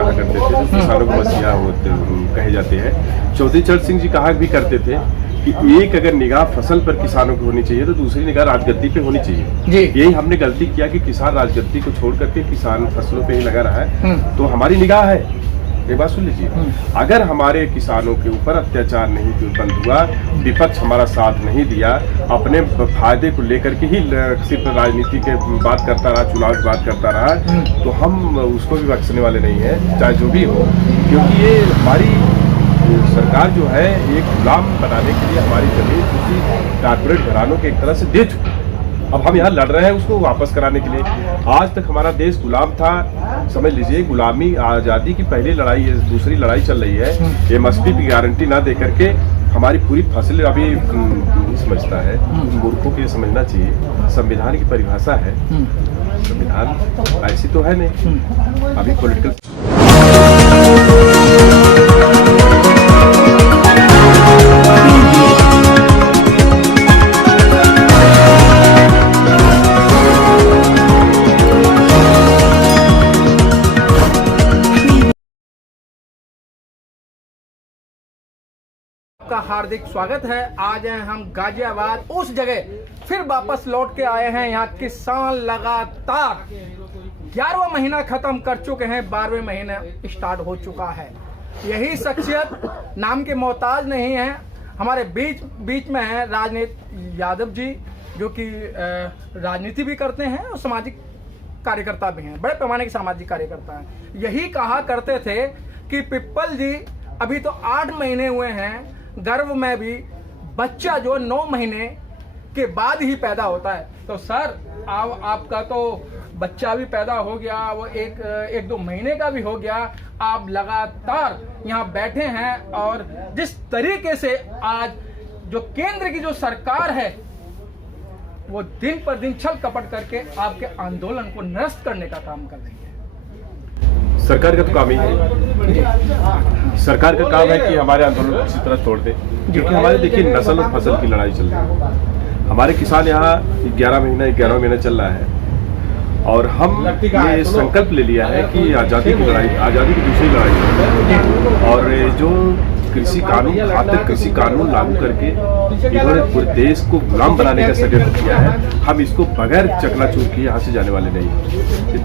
कहा करते थे, जो किसानों को मसीहा होते कहे जाते हैं। चौधरी चरण सिंह जी कहा भी करते थे कि एक अगर निगाह फसल पर किसानों की होनी चाहिए तो दूसरी निगाह राजगद्दी पे होनी चाहिए। यही हमने गलती किया कि किसान राजगद्दी को छोड़ करके किसान फसलों पे ही लगा रहा है। तो हमारी निगाह है, एक बात सुन लीजिए, अगर हमारे किसानों के ऊपर अत्याचार नहीं बंद हुआ, विपक्ष हमारा साथ नहीं दिया, अपने फायदे को लेकर के ही सिर्फ राजनीति के बात करता रहा, चुनाव की बात करता रहा, तो हम उसको भी बख्शने वाले नहीं है, चाहे जो भी हो। क्योंकि ये हमारी सरकार जो है एक गुलाम बनाने के लिए हमारी जमीन किसी कारपोरेट घरानों के एक तरह से दे चुकी। अब हम यहाँ लड़ रहे हैं उसको वापस कराने के लिए। आज तक हमारा देश गुलाम था, समझ लीजिए गुलामी आज़ादी की पहली लड़ाई है, दूसरी लड़ाई चल रही है। एमएसपी की गारंटी ना दे करके हमारी पूरी फसल अभी नहीं समझता है। मूर्खों को ये समझना चाहिए संविधान की परिभाषा है, संविधान ऐसी तो है नहीं। अभी पॉलिटिकल का हार्दिक स्वागत है। आज हैं हम गाजियाबाद, उस जगह फिर वापस लौट के आए हैं। यहाँ किसान लगातार 11वां महीना खत्म कर चुके हैं, 12वें महीना स्टार्ट हो चुका है। यही शख्सियत नाम के मोहताज नहीं है, हमारे बीच में है राजनीति यादव जी, जो कि राजनीति भी करते हैं और सामाजिक कार्यकर्ता भी हैं, बड़े पैमाने के सामाजिक कार्यकर्ता हैं। यही कहा करते थे कि पिप्पल जी अभी तो 8 महीने हुए हैं, गर्भ में भी बच्चा जो 9 महीने के बाद ही पैदा होता है। तो सर आपका तो बच्चा भी पैदा हो गया, वो एक 2 महीने का भी हो गया, आप लगातार यहाँ बैठे हैं और जिस तरीके से आज जो केंद्र की जो सरकार है वो दिन पर दिन छल कपट करके आपके आंदोलन को नष्ट करने का काम कर रही है। सरकार का तो काम ही है, सरकार का काम है कि हमारे आंदोलन को किसी तरह तोड़ दे। क्योंकि हमारे देखिए नस्ल और फसल की लड़ाई चल रही है। हमारे किसान यहाँ 11वां महीना चल रहा है और हम ये संकल्प ले लिया है कि आज़ादी की लड़ाई, आज़ादी की दूसरी लड़ाई, और जो कृषि कानून, घातक कृषि कानून लागू करके इन्होंने पूरे देश को गुलाम बनाने का षड्यंत्र किया है, हम इसको बगैर चकनाचूर किए यहाँ से जाने वाले नहीं।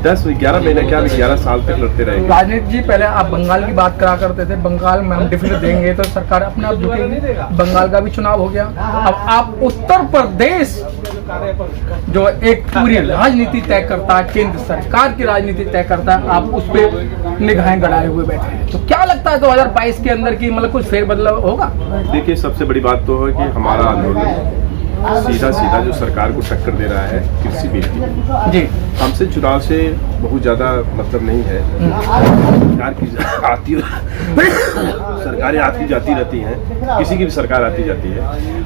10-11 महीने क्या 11 साल तक लड़ते रहेंगे। राजनीति जी, पहले आप बंगाल की बात करा करते थे, बंगाल में हम डिफरेंट देंगे तो सरकार अपने आप झुकेगी, बंगाल का भी चुनाव हो गया। अब आप उत्तर प्रदेश जो एक पूरी राजनीति तय करता है, केंद्र सरकार की राजनीति तय करता है, आप उस पर निगाहें गड़ाए हुए बैठे हैं। तो क्या लगता है 2022 के अंदर की मतलब कुछ फेरबदलाव होगा? देखिए, सबसे बड़ी बात तो है कि हमारा आंदोलन सीधा जो सरकार को टक्कर दे रहा है कृषि बिल की। जी, हमसे चुनाव से बहुत ज्यादा मतलब नहीं है। सरकारें आती जाती रहती हैं, किसी की भी सरकार आती जाती है।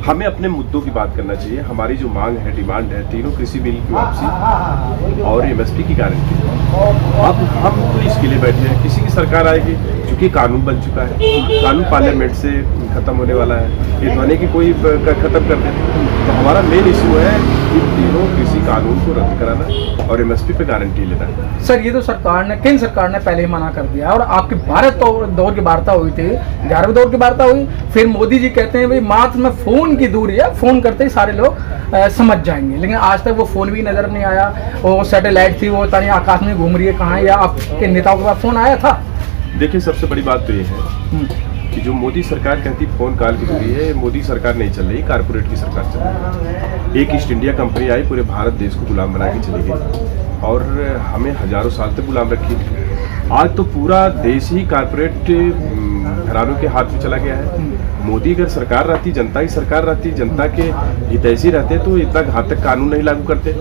हमें अपने मुद्दों की बात करना चाहिए। हमारी जो मांग है, डिमांड है, तीनों कृषि बिल की वापसी और एमएसपी की गारंटी। अब हम तो इसके लिए बैठे हैं, किसी की सरकार आएगी, क्योंकि कानून बन चुका है, कानून पार्लियामेंट से खत्म होने वाला है, ये ध्वनि की कोई खत्म कर दे। तो हमारा मेन इशू है इन तीनों कृषि कानून को रद्द कराना और एमएसपी पे गारंटी लेना। सर, ये तो सरकार ने, केंद्र सरकार ने पहले ही मना कर दिया और आपकी 12 दौर की वार्ता हुई थी, 11वें दौर की वार्ता हुई, फिर मोदी जी कहते हैं भाई मात्र में फोन की दूरी है, फोन करते ही सारे लोग समझ जाएंगे। लेकिन आज तक वो फोन भी नजर नहीं आया, वो सैटेलाइट थी, वो पता नहीं आकाश में घूम रही है कहाँ, या आपके नेताओं के पास फोन आया था? देखिए, सबसे बड़ी बात तो ये है कि जो मोदी सरकार कहती फोन कॉल की दूरी है, मोदी सरकार नहीं चल रही, कारपोरेट की सरकार चल रही है। एक ईस्ट इंडिया कंपनी आई, पूरे भारत देश को गुलाम बना के चली गई और हमें हजारों साल तक गुलाम रखी। आज तो पूरा देश ही कारपोरेट घरानों के हाथ में चला गया है। मोदी अगर सरकार रहती, जनता की सरकार रहती, जनता के हितैषी रहते तो इतना घातक कानून नहीं लागू करते।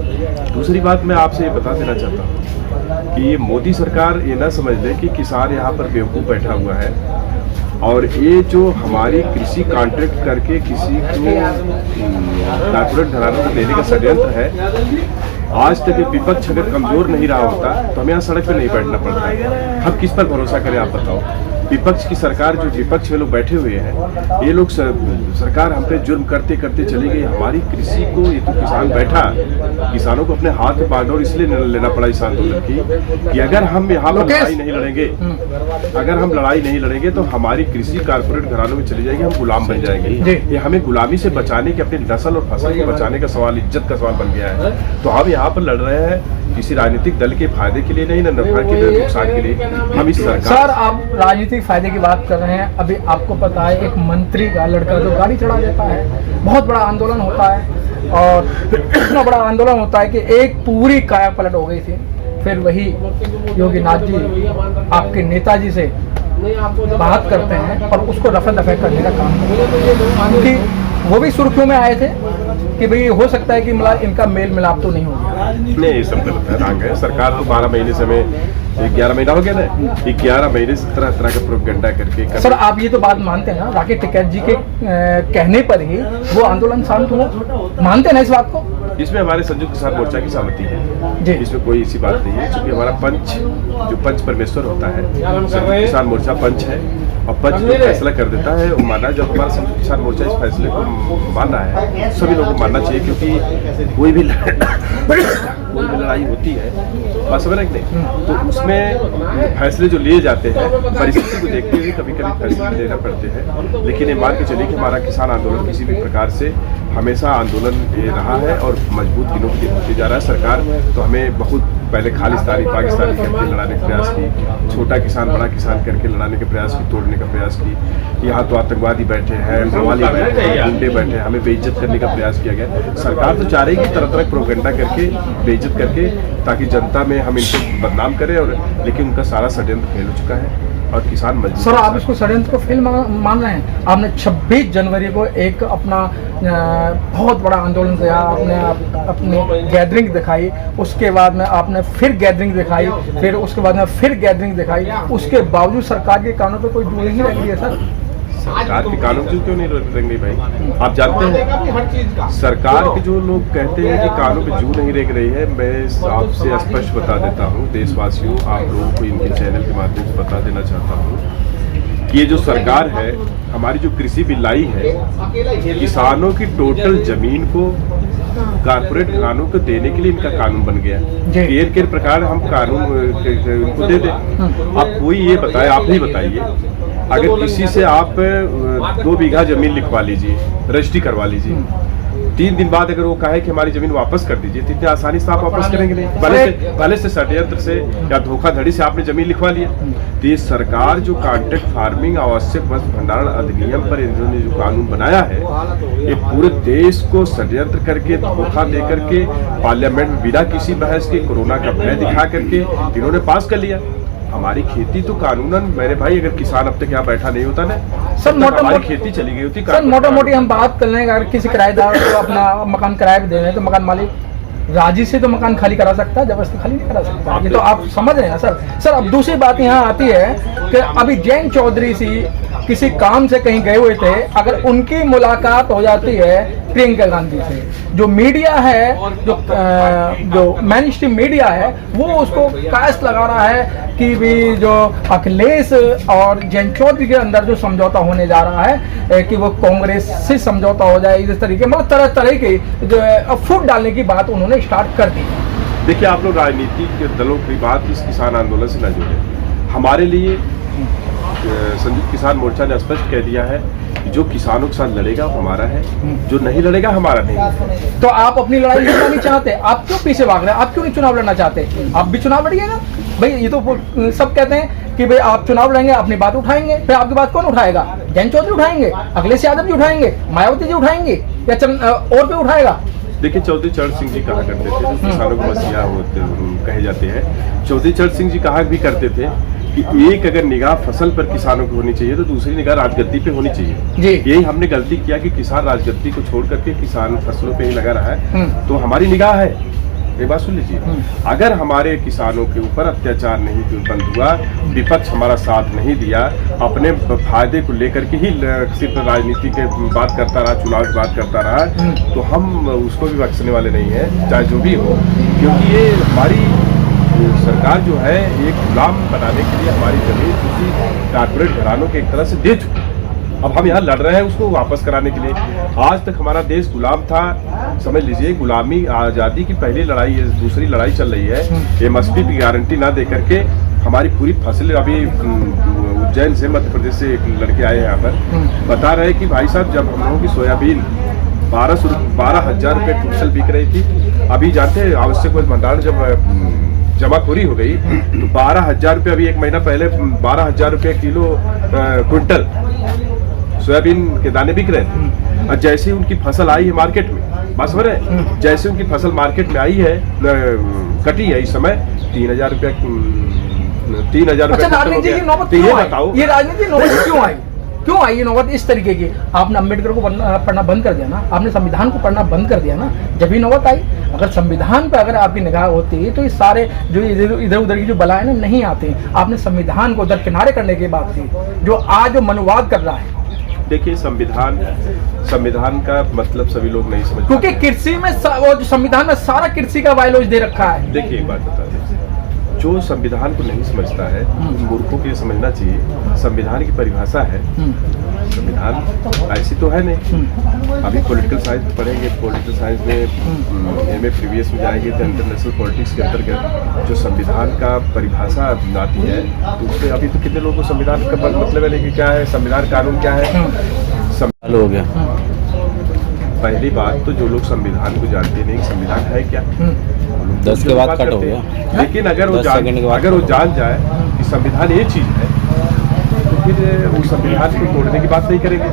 दूसरी बात मैं आपसे ये बता देना चाहता हूँ कि ये मोदी सरकार ये ना समझ ले कि किसान यहाँ पर बेवकूफ़ बैठा हुआ है और ये जो हमारी कृषि कॉन्ट्रैक्ट करके किसी को कारपोरेट घरानों को देने का षड्यंत्र है। आज तक विपक्ष अगर कमजोर नहीं रहा होता तो हमें यहाँ सड़क पे नहीं बैठना पड़ता। हम किस पर भरोसा करें, आप बताओ? विपक्ष की सरकार, जो विपक्ष में लोग बैठे हुए हैं, ये लोग सरकार हम पे जुर्म करते करते चली गई। हमारी कृषि को, ये तो किसान बैठा, किसानों को अपने हाथ में बागडोर इसलिए लेना पड़ा इस आंदोलन की कि अगर हम यहाँ पर लड़ाई नहीं लड़ेंगे, अगर हम लड़ाई नहीं लड़ेंगे तो हमारी कृषि कारपोरेट घरानों में चली जाएगी, हम गुलाम बन जाएंगे। ये हमें गुलामी से बचाने के, अपनी नस्ल और फसल को बचाने का सवाल, इज्जत का सवाल बन गया है। तो हम यहाँ पर लड़ रहे हैं किसी राजनीतिक दल के फायदे के लिए नहीं, न नफा के लिए, नुकसान के लिए। हम इस सरकार, सर आप राजनीतिक फायदे की बात कर रहे हैं। अभी आपको पता है एक मंत्री का लड़का जो गाड़ी चढ़ा देता है, बहुत बड़ा आंदोलन होता है और इतना बड़ा आंदोलन होता है कि एक पूरी काया पलट हो गई थी। फिर वही योगी नाथ जी आपके नेताजी से बात करते हैं और उसको रफा दफा करने का काम करते हैं। वो भी सुर्खियों में आए थे कि भाई हो सकता है कि इनका मेल मिलाप तो नहीं होगा। नहीं, ये सब गलत है, रंग है। सरकार तो 12 महीने से, हमें 11 महीना हो गया ना, 11 महीने से तरह तरह का प्रोपेगेंडा करके सर आप ये तो बात मानते हैं ना, राकेश टिकैत जी के कहने पर ही वो आंदोलन शांत हुआ, मानते हैं ना इस बात को? इसमें हमारे संयुक्त किसान मोर्चा की सहमति है जी, इसमें कोई ऐसी बात नहीं है। क्योंकि हमारा पंच, जो पंच परमेश्वर होता है, संयुक्त किसान मोर्चा पंच है और पंच जो फैसला कर देता है वो माना। जब हमारा संयुक्त किसान मोर्चा इस फैसले को माना है, सभी लोगों को मानना चाहिए, क्योंकि कोई भी लड़ाई होती है, बात समझ रहे नहीं, तो उसमें फैसले जो लिए जाते हैं परिस्थिति को देखते हुए कभी कभी फैसले लेना पड़ते हैं। लेकिन ये मान के चलिए कि हमारा किसान आंदोलन किसी भी प्रकार से हमेशा आंदोलन रहा है और मजबूत दिनों के दिन होते जा रहा है। सरकार तो हमें बहुत पहले खालिस्तानी पाकिस्तानी करके लड़ाने का प्रयास की, छोटा किसान बड़ा किसान करके लड़ाने का प्रयास की, तोड़ने का प्रयास की। यहाँ तो आतंकवादी बैठे हैं, मवाली बैठे हैं, गुंडे बैठे हैं, हमें बेइज्जत करने का प्रयास किया गया। सरकार तो चाह रही है कि तरह तरह प्रोपेगेंडा करके, बेइज्जत करके, ताकि जनता में हम इनको बदनाम करें, और लेकिन उनका सारा षड्यंत्र फेल हो चुका है और किसान मजबूर। सर आप इसको षड्यंत्र को फेल मान रहे हैं? आपने 26 जनवरी को एक अपना बहुत बड़ा आंदोलन किया, आपने अपनी गैदरिंग दिखाई, उसके बाद में आपने फिर गैदरिंग दिखाई, फिर उसके बाद में फिर गैदरिंग दिखाई, उसके बावजूद सरकार के कानून पर कोई जोड़ नहीं रख रही है। सर सरकार के कानून क्यों नहीं रेंगे भाई? आप जानते हैं सरकार के जो लोग कहते हैं कि कानून पे जू नहीं रेंग रही है, मैं आपसे स्पष्ट बता देता हूँ देशवासियों, आप लोगों को इनके चैनल के माध्यम से बता देना चाहता हूँ कि ये जो सरकार है, हमारी जो कृषि बिल लाई है, किसानों की टोटल जमीन को कारपोरेट घरानों को देने के लिए इनका कानून बन गया। केयर प्रकार हम कानून उनको दे दें। आप कोई ये बताए, आप ही बताइए, अगर किसी से आप 2 बीघा जमीन लिखवा लीजिए, रजिस्ट्री करवा लीजिए, 3 दिन बाद अगर वो कहे कि हमारी जमीन वापस कर दीजिए, तो इतनी आसानी से आप वापस करेंगे नहीं। पहले से षड्यंत्र से या धोखाधड़ी से आपने जमीन लिखवा लिया। तो ये सरकार जो कॉन्ट्रैक्ट फार्मिंग आवश्यक वस्तु भंडारण अधिनियम पर इन्होंने जो कानून बनाया है, ये पूरे देश को षड्यंत्र करके, धोखा दे करके, पार्लियामेंट में बिना किसी बहस के, कोरोना का भय दिखा करके इन्होंने पास कर लिया। हमारी खेती तो कानूनन, मेरे भाई, अगर किसान अब तक यहाँ बैठा नहीं होता ना, सर हमारी खेती चली गई होती। सर मोटा मोटी हम बात कर लें, अगर किसी किराएदार को अपना मकान किराए पे दे रहे हैं तो मकान मालिक राजी से तो मकान खाली करा सकता है, जबरदस्ती खाली नहीं करा सकता। ये तो आप समझ रहे हैं ना सर। सर अब दूसरी बात यहाँ आती है कि अभी जैन चौधरी सी किसी काम से कहीं गए हुए थे, अगर उनकी मुलाकात हो जाती है प्रियंका गांधी से, जो मीडिया है, जो मेन स्ट्रीम मीडिया है, वो उसको कायस लगा रहा है कि भी जो अखिलेश और जैन चौधरी के अंदर जो समझौता होने जा रहा है कि वो कांग्रेस से समझौता हो जाए, इस तरीके मतलब तरह तरह की जो फूट डालने की बात उन्होंने स्टार्ट कर दी। देखिए, आप लोग राजनीतिक दलों की बात इस किसान आंदोलन से न जोड़ें। हमारे लिए संयुक्त किसान मोर्चा ने स्पष्ट कह दिया है कि जो किसानों के साथ लड़ेगा वो हमारा है, जो नहीं लड़ेगा हमारा नहीं। तो आप अपनी लड़ाई लड़ना नहीं चाहते? आप क्यों पीछे भाग रहे हैं? आप क्यों नहीं चुनाव लड़ना चाहते? आप भी चुनाव लड़िए ना भाई। ये तो सब कहते हैं कि भाई आप चुनाव लड़ेंगे, अपनी बात उठाएंगे, फिर आपकी बात कौन उठाएगा? जैन चौधरी उठाएंगे, अखिलेश यादव जी उठाएंगे, मायावती जी उठाएंगे, या और कोई उठाएगा? देखिए, चौधरी चरण सिंह जी कहा करते थे, जो किसानों को मसीहा कहे जाते हैं, चौधरी चरण सिंह जी कहा भी करते थे कि एक अगर निगाह फसल पर किसानों की होनी चाहिए तो दूसरी निगाह राजगद्दी पे होनी चाहिए। यही हमने गलती किया कि किसान राजगद्दी को छोड़ करके किसान फसलों पे ही लगा रहा है। तो हमारी निगाह है, एक बात सुन लीजिए, अगर हमारे किसानों के ऊपर अत्याचार नहीं बंद हुआ, विपक्ष हमारा साथ नहीं दिया, अपने फायदे को लेकर के ही सिर्फ राजनीति के बात करता रहा, चुनाव की बात करता रहा, तो हम उसको भी बख्शने वाले नहीं हैं, चाहे जो भी हो। क्योंकि ये हमारी सरकार जो है, एक गुलाम बनाने के लिए हमारी जमीन, कारपोरेट घरानों के एक तरह से दे चुके हैं। अब हम यहाँ लड़ रहे हैं उसको वापस कराने के लिए। आज तक हमारा देश गुलाम था, समझ लीजिए गुलामी आज़ादी की पहली लड़ाई है, दूसरी लड़ाई चल रही है। एमएसपी की गारंटी ना दे करके हमारी पूरी फसल, अभी उज्जैन से मध्य प्रदेश से एक लड़के आए यहाँ पर बता रहे कि भाई साहब जब हम लोगों की सोयाबीन 12,000 रुपये क्विंटल बिक रही थी, अभी जानते हैं आवश्यक भंडारण जब जमाखोरी हो गई तो 12,000 रुपये, अभी एक महीना पहले 12,000 रुपये किलो क्विंटल सोयाबीन के दाने बिक रहे थे। और जैसे उनकी फसल आई है मार्केट में, बस हो रहे जैसे उनकी फसल मार्केट में आई है, कटी है इस समय 3,000 रुपया। 3,000 रुपये। अच्छा, राजनीति की नौबत क्यों आई? ये राजनीति की नौबत क्यों आई ये नौबत इस तरीके की? आपने अम्बेडकर को पढ़ना बंद कर दिया ना, आपने संविधान को पढ़ना बंद कर दिया ना, जब भी नौबत आई। अगर संविधान पर अगर आपकी निगाह होती तो ये सारे जो इधर उधर की जो बलाएं ना नहीं आती। आपने संविधान को उधर किनारे करने की बात की, जो आज जो मनुवाद कर रहा है। देखिए, संविधान का मतलब सभी लोग नहीं समझते, क्योंकि कृषि में वो जो संविधान में सारा कृषि का वायलोज दे रखा है। देखिए एक बात बता दें, जो संविधान को नहीं समझता है उन मूर्खों को ये समझना चाहिए संविधान की परिभाषा है। संविधान ऐसी तो है नहीं। अभी पॉलिटिकल साइंस पढ़ेंगे, पॉलिटिकल साइंस में एमए प्रीवियस में जाएंगे तो इंटरनेशनल पॉलिटिक्स के अंतर्गत जो संविधान का परिभाषा आती है तो उसमें अभी तो कितने लोगों को संविधान का मतलब है, लेकिन क्या है संविधान, कानून क्या है, संविधान हो गया। पहली बात तो जो लोग संविधान को जानते नहीं संविधान है क्या, 10 के बाद कट हो गया। लेकिन अगर वो जान जाए कि संविधान ये चीज है तो फिर वो संविधान को तोड़ने की बात नहीं करेंगे।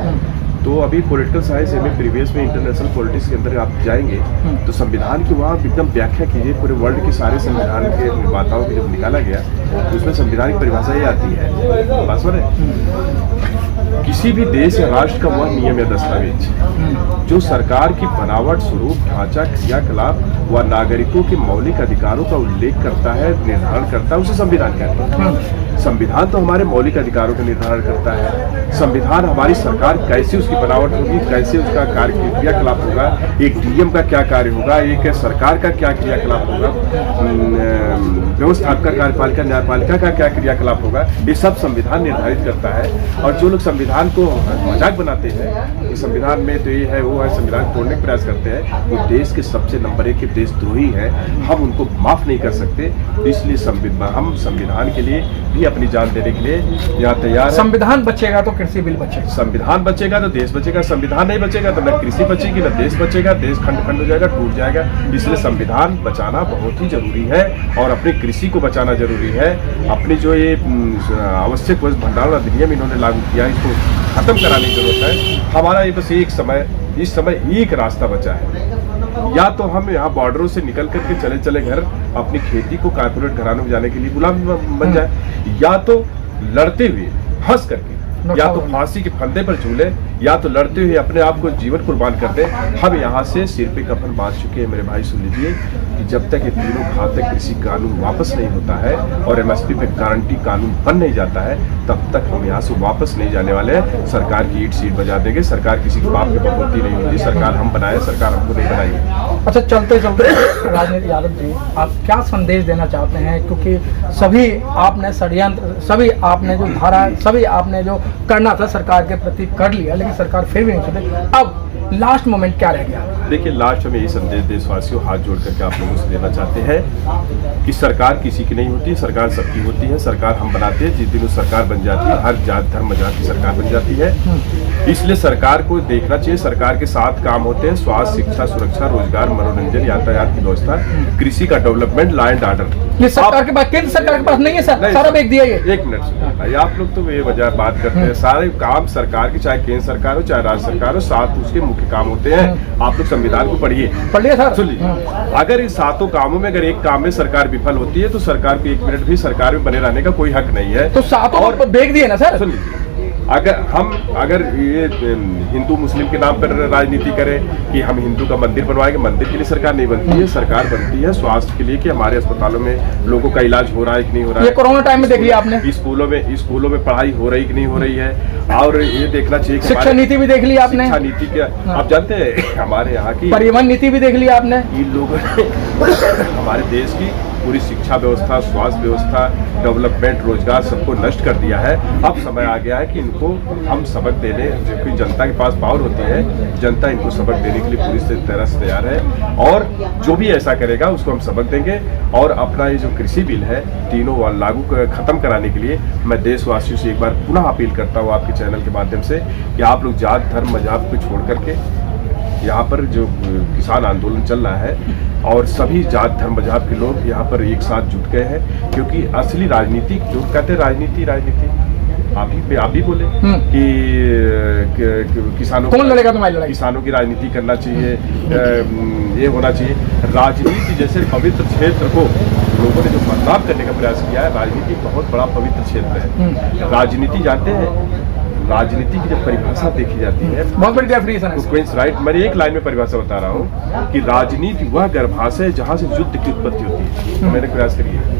तो अभी पॉलिटिकल साइंस एमए प्रीवियस में इंटरनेशनल पॉलिटिक्स के अंदर आप जाएंगे तो संविधान की वहाँ एकदम व्याख्या कीजिए, पूरे वर्ल्ड के सारे संविधान के निर्माताओं के जब निकाला गया तो उसमें संविधान की परिभाषा ये आती है। बात सुन रहे, किसी भी देश या राष्ट्र का वह नियम या दस्तावेज जो सरकार की बनावट, स्वरूप, ढांचा, क्रियाकलाप व नागरिकों के मौलिक अधिकारों का उल्लेख करता है, निर्धारण करता है, उसे संविधान कहते हैं। संविधान तो हमारे मौलिक अधिकारों का निर्धारण करता है। संविधान हमारी सरकार कैसे उसकी बनावट होगी, कैसे उसका कार्य क्रियाकलाप होगा, एक डीएम का क्या कार्य होगा, एक सरकार का क्या क्रियाकलाप होगा, व्यवस्थापक कार्यपालिका न्यायपालिका का क्या क्रियाकलाप होगा, ये सब संविधान निर्धारित करता है। और जो लोग संविधान को मजाक बनाते हैं कि संविधान में तो ये है वो है, संविधान तोड़ने का प्रयास करते हैं, वो देश के सबसे नंबर 1 के देशद्रोही है। हम उनको माफ नहीं कर सकते, तो इसलिए हम संविधान के लिए भी अपनी जान देने के लिए यहाँ तैयार है। संविधान बचेगा तो कृषि बिल बचेगा, संविधान बचेगा तो देश बचेगा, संविधान नहीं बचेगा तो न कृषि बचेगी न देश बचेगा, देश खंड खंड हो जाएगा, टूट जाएगा। इसलिए संविधान बचाना बहुत ही जरूरी है और अपनी कृषि को बचाना जरूरी है। अपनी जो ये आवश्यक भंडारण अधिनियम इन्होंने लागू किया इसको खत्म कराने की जरूरत है। हमारा ये बस इस समय एक रास्ता बचा है, या तो हम यहाँ बॉर्डरों से निकल करके चले घर अपनी खेती को कारपोरेट घरानों में जाने के लिए गुलाम बन जाए, या तो लड़ते हुए हंस करके, या तो फांसी के फंदे पर झूले, या तो लड़ते हुए अपने आप को जीवन कुर्बान कर दे। हम यहाँ से सिर पे कफन बांध चुके हैं मेरे भाई। सुन लीजिए कि जब तक ये तीनों घातक कृषि कानून वापस नहीं होता है और एमएसपी पे गारंटी कानून बन नहीं जाता है, तब तक हम यहाँ से वापस नहीं जाने वाले हैं। सरकार की ईट सीट बजा देंगे। सरकार किसी के बाप की बकौती नहीं होती, सरकार हम बनाए, सरकार हमको नहीं बनाएगी। अच्छा, चलते चलते राजनीति यादव जी, आप क्या संदेश देना चाहते हैं? क्योंकि सभी आपने षड्यंत्र, सभी आपने जो धारा, सभी आपने जो करना था सरकार के प्रति कर लिया, लेकिन सरकार फिर भी नहीं सुनी। अब लास्ट मोमेंट क्या रह गया? देखिए, लास्ट में ये संदेश देशवासियों हाथ जोड़ करके आप लोगों से देना चाहते हैं कि सरकार किसी की नहीं होती, सरकार सबकी होती है। सरकार हम बनाते हैं, जिस दिन वो सरकार बन जाती है हर जात धर्म मजात की सरकार बन जाती है। इसलिए सरकार को देखना चाहिए, सरकार के 7 काम होते हैं: स्वास्थ्य, शिक्षा, सुरक्षा, रोजगार, मनोरंजन, यातायात की व्यवस्था, कृषि का डेवलपमेंट, लॉ एंड ऑर्डर। ये सरकार के पास, केंद्र सरकार के पास नहीं है सर, सारा बेच दिया ये। 1 मिनट सुनिए, आप लोग तो बेवजह बात करते हैं। सारे काम सरकार की, चाहे केंद्र सरकार हो चाहे राज्य सरकार हो, 7 उसके मुख्य काम होते हैं। आप लोग संविधान को पढ़िए सर, सुन लीजिए। अगर इन 7 कामों में अगर एक काम में सरकार विफल होती है तो सरकार को 1 मिनट भी सरकार में बने रहने का कोई हक नहीं है। तो 7 और बेच दिए ना सर। सुन लीजिए, अगर ये हिंदू मुस्लिम के नाम पर राजनीति करें कि हम हिंदू का मंदिर बनवाएंगे, मंदिर के लिए सरकार नहीं बनती है। सरकार बनती है स्वास्थ्य के लिए कि हमारे अस्पतालों में लोगों का इलाज हो रहा है कि नहीं हो रहा है। ये कोरोना टाइम में देख लिया आपने, स्कूलों में पढ़ाई हो रही कि नहीं हो रही है। और ये देखना चाहिए, शिक्षा नीति भी देख ली आपने। शिक्षा नीति क्या आप जानते हैं, हमारे यहाँ की परिवहन नीति भी देख ली आपने। इन लोगों ने हमारे देश की पूरी शिक्षा व्यवस्था, स्वास्थ्य व्यवस्था, डेवलपमेंट, रोजगार सबको नष्ट कर दिया है। अब समय आ गया है कि इनको हम सबक देने, क्योंकि जनता के पास पावर होती है, जनता इनको सबक देने के लिए पूरी तरह से तैयार है और जो भी ऐसा करेगा उसको हम सबक देंगे। और अपना ये जो कृषि बिल है तीनों लागू खत्म कराने के लिए मैं देशवासियों से एक बार पुनः अपील करता हूँ आपके चैनल के माध्यम से कि आप लोग जात, धर्म, मजहब को छोड़ करके यहाँ पर जो किसान आंदोलन चल रहा है और सभी जात, धर्म, मजहब के लोग यहाँ पर एक साथ जुट गए हैं, क्योंकि असली राजनीति जो कहते हैं राजनीति आप भी बोले कि किसानों कौन लड़ेगा तुम्हारी लड़ाई? किसानों की राजनीति करना चाहिए, ये होना चाहिए। राजनीति जैसे पवित्र क्षेत्र को लोगों ने जो बदनाम करने का प्रयास किया है, राजनीति बहुत बड़ा पवित्र क्षेत्र है। राजनीति जानते हैं, राजनीति की जब परिभाषा देखी जाती है, बहुत बड़ी डेफिनेशन है। क्वींस राइट, मैं एक लाइन में परिभाषा बता रहा हूँ कि राजनीति वह गर्भाशय है जहाँ से युद्ध की उत्पत्ति होती है। तो मैंने प्रयास करी है,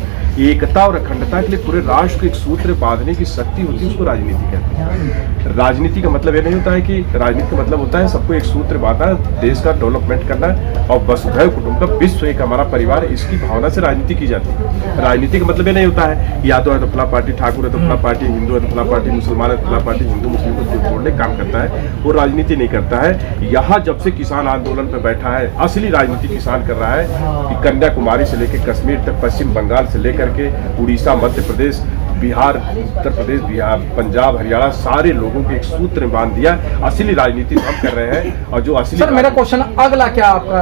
एकता और अखंडता के लिए पूरे राष्ट्र को एक सूत्र बांधने की शक्ति होती है, उसको राजनीति कहते हैं। राजनीति का मतलब ये नहीं होता है कि राजनीति का मतलब होता है सबको एक सूत्र बांधना, देश का डेवलपमेंट करना और वसुधैव कुटुंबकम, विश्व एक हमारा परिवार, इसकी भावना से राजनीति की जाती है। राजनीति का मतलब ये नहीं होता है या तो फला पार्टी ठाकुर है तो फला पार्टी, हिंदू है तो फला पार्टी, मुसलमान है तो फला पार्टी, हिंदू मुस्लिम को जोड़ने का काम करता है, वो राजनीति नहीं करता है। यहाँ जब से किसान आंदोलन पर बैठा है, असली राजनीति किसान कर रहा है कि कन्याकुमारी से लेकर कश्मीर तक, पश्चिम बंगाल से लेकर के उड़ीसा, मध्य प्रदेश, बिहार, उत्तर प्रदेश, बिहार, पंजाब, हरियाणा, सारे लोगों के एक सूत्र में बांध दिया। असली राजनीति हम कर रहे हैं। और जो असली सर मेरा क्वेश्चन अगला क्या आपका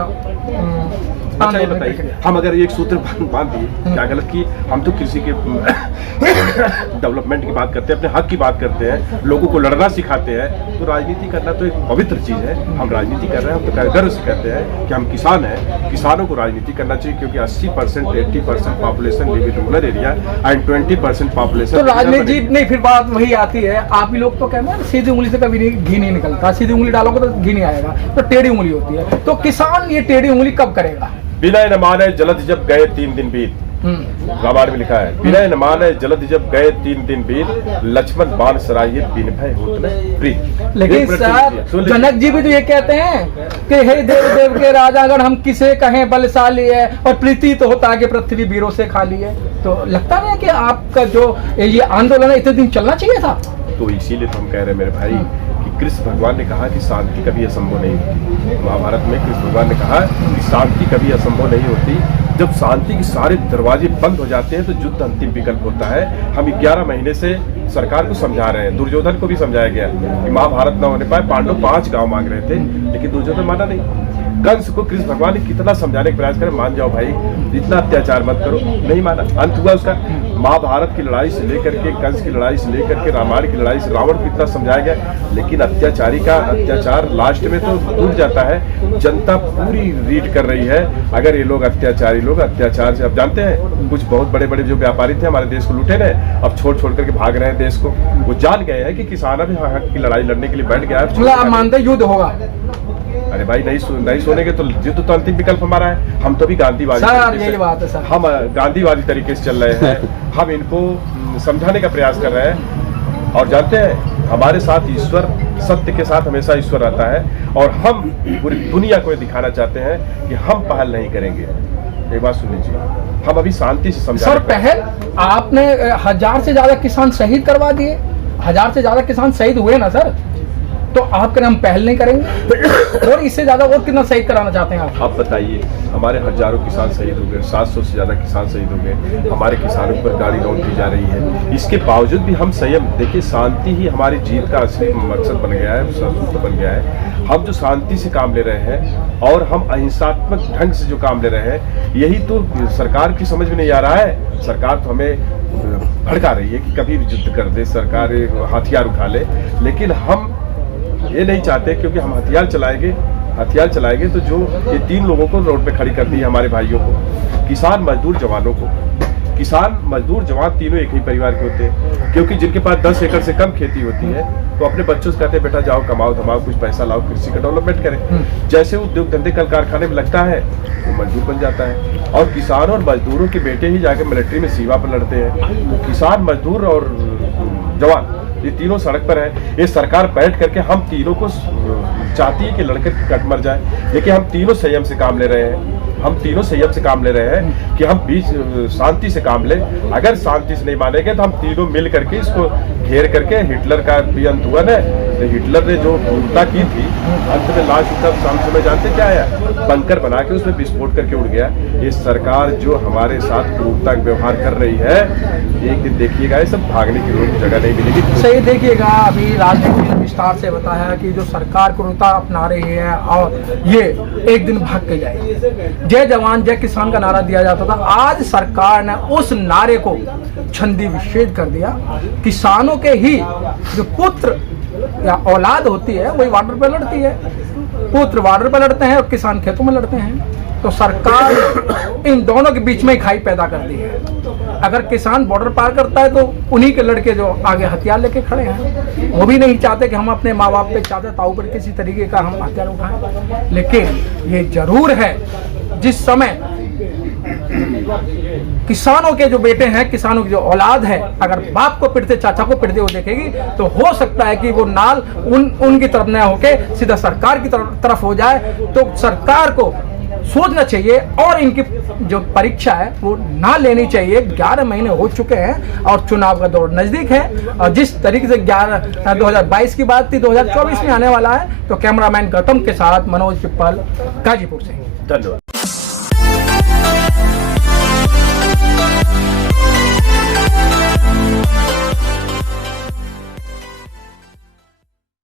अच्छा ये बताइए, हम अगर एक सूत्र बांध दिए क्या गलत की? हम तो कृषि के डेवलपमेंट की बात करते हैं, अपने हक की बात करते हैं, लोगों को लड़ना सिखाते हैं। तो राजनीति करना तो एक पवित्र चीज है। हम राजनीति कर रहे हैं, हम तो गर्व से कहते हैं कि हम किसान हैं। किसानों को राजनीति करना चाहिए, क्योंकि 80% 80% population live in rural area and 20% population. तो राजनीति नहीं, फिर बात वही आती है, आप ही लोग तो कहते हैं सीधी उंगली से कभी घी नहीं निकलता, सीधी उंगली डालोगे तो घी नहीं आएगा, तो टेढ़ी उंगली होती है। तो किसान ये टेढ़ी उंगली कब करेगा? बिना न माने जलद जब गए 3 दिन बीत, रामायण में लिखा है, बिना न माने जलद जब गए 3 दिन बीत, लक्ष्मण बाण सराये बिन भय होत न प्रीत। लेकिन सर जनक जी भी तो ये कहते हैं कि हे देव देव के राजागण, हम किसे कहें बलशाली है, और प्रीति तो होता है पृथ्वी वीरों से खाली है। तो लगता नहीं कि आपका जो ये आंदोलन है इतने दिन चलना चाहिए था? तो इसीलिए तो हम कह रहे हैं मेरे भाई कि कृष्ण भगवान ने कहा कि शांति कभी असंभव नहीं होती। महाभारत में कृष्ण भगवान ने कहा कि शांति कभी असंभव नहीं होती। जब शांति के सारे दरवाजे बंद हो जाते हैं तो युद्ध अंतिम विकल्प होता है। हम 11 महीने से सरकार को समझा रहे हैं, दुर्योधन को भी समझाया गया कि महाभारत न होने पाए। पांडव 5 गांव मांग रहे थे, लेकिन दुर्योधन माना नहीं। कंस को कृष्ण भगवान ने कितना समझाने का प्रयास करे, मान जाओ भाई, इतना अत्याचार मत करो, नहीं माना। अंत हुआ उसका। महाभारत की लड़ाई से लेकर के, कंस की लड़ाई से लेकर के, रामायण की लड़ाई से रावण को इतना समझाया गया, लेकिन अत्याचारी का अत्याचार लास्ट में तो टूट जाता है। जनता पूरी रीड कर रही है। अगर ये लोग अत्याचारी लोग अत्याचार से, अब जानते हैं कुछ बहुत बड़े बड़े जो व्यापारी थे हमारे देश को लूटे ने, अब छोड़ छोड़ करके भाग रहे हैं देश को। वो जान गए हैं कि किसान भी हक की लड़ाई लड़ने के लिए बैठ गया है। आप मानते युद्ध होगा? अरे भाई नहीं सोनेंगे तो युद्ध तो अंतिम विकल्प हमारा है। हम तो भी गांधीवादी सर, यही बात है सर, हम गांधीवादी तरीके से चल रहे हैं। हम इनको समझाने का प्रयास कर रहे हैं और जानते हैं हमारे साथ ईश्वर, सत्य के साथ हमेशा ईश्वर रहता है। और हम पूरी दुनिया को दिखाना चाहते हैं कि हम पहल नहीं करेंगे। एक बात सुन लीजिए, हम अभी शांति से समझा। सर पहल आपने 1000 से ज्यादा किसान शहीद करवा दिए, 1000 से ज्यादा किसान शहीद हुए ना सर, तो आप हम पहल नहीं करेंगे? और इससे ज्यादा और कितना शहीद कराना चाहते हैं आप बताइए। हमारे हजारों किसान शहीद हो गए, 700 से ज्यादा किसान शहीद हो गए, हमारे किसानों पर गाड़ी रौंद की जा रही है। इसके बावजूद भी हम संयम, देखिए शांति ही हमारी जीत का असली मकसद बन गया है, सूत्र बन गया है। हम जो शांति से काम ले रहे हैं और हम अहिंसात्मक ढंग से जो काम ले रहे हैं, यही तो सरकार की समझ में नहीं आ रहा है। सरकार तो हमें भड़का रही है कि कभी युद्ध कर दे, सरकार हथियार उठा ले, लेकिन हम ये नहीं चाहते, क्योंकि हम हथियार चलाएंगे तो जो ये 3 लोगों को रोड पे खड़ी कर दी है, हमारे भाइयों को, किसान मजदूर जवानों को। किसान मजदूर जवान तीनों एक ही परिवार के होते हैं, क्योंकि जिनके पास 10 एकड़ से कम खेती होती है तो अपने बच्चों से कहते हैं बेटा जाओ कमाओ धमाओ, कुछ पैसा लाओ, कृषि का डेवलपमेंट करें। जैसे उद्योग धंधे कल कारखाने में लगता है वो मजदूर बन जाता है। और किसान और मजदूरों के बेटे ही जाके मिलिट्री में सेवा पर लड़ते हैं। तो किसान, मजदूर और जवान ये तीनों सड़क पर है। ये सरकार बैठ करके हम तीनों को चाहती है कि लड़कर कट मर जाए, लेकिन हम तीनों संयम से काम ले रहे हैं। हम तीनों संयम से काम ले रहे हैं कि हम बीच शांति से काम ले। अगर शांति से नहीं मानेंगे तो हम तीनों मिल करके इसको घेर करके, हिटलर का भी अंत हुआ ना, तो हिटलर ने जो क्रूरता की थी, अंत में लास्ट उसका शाम समय जानते क्या आया, बंकर बना के उसमें विस्फोट करके उड़ गया। ये सरकार जो हमारे साथ क्रूरता का व्यवहार कर रही है, एक दिन देखिएगा ये सब भागने की रोड जगह नहीं मिलेगी। सही देखिएगा, अभी राजनीति ने विस्तार से बताया कि जो सरकार क्रूरता अपना रही है और ये एक दिन भाग के जाएगी। जय जवान जय किसान का नारा दिया जाता था, आज सरकार ने उस नारे को छंदी विच्छेद कर दिया। किसानों के ही जो पुत्र या औलाद होती है वही बॉर्डर पर लड़ती है, पुत्र बॉर्डर पर लड़ते हैं और किसान खेतों में लड़ते हैं। तो सरकार इन दोनों के बीच में खाई पैदा कर दी है। अगर किसान बॉर्डर पार करता है तो उन्हीं के लड़के जो आगे हथियार लेके खड़े हैं, वो भी नहीं चाहते कि हम अपने माँ बाप पे चाहते ताऊ पर किसी तरीके का हम हथियार उठाएं। लेकिन ये जरूर है, जिस समय किसानों के जो बेटे हैं, किसानों की जो औलाद है, अगर बाप को पिटते चाचा को पिटते वो देखेगी तो हो सकता है कि वो नाल उनकी तरफ न होके सीधा सरकार की तरफ हो जाए। तो सरकार को सोचना चाहिए और इनकी जो परीक्षा है वो ना लेनी चाहिए। 11 महीने हो चुके हैं और चुनाव का दौर नजदीक है, और जिस तरीके से 2022 की बात थी 2024 में आने वाला है। तो कैमरामैन गौतम के साथ मनोज पिप्पल, गाजीपुर से। धन्यवाद।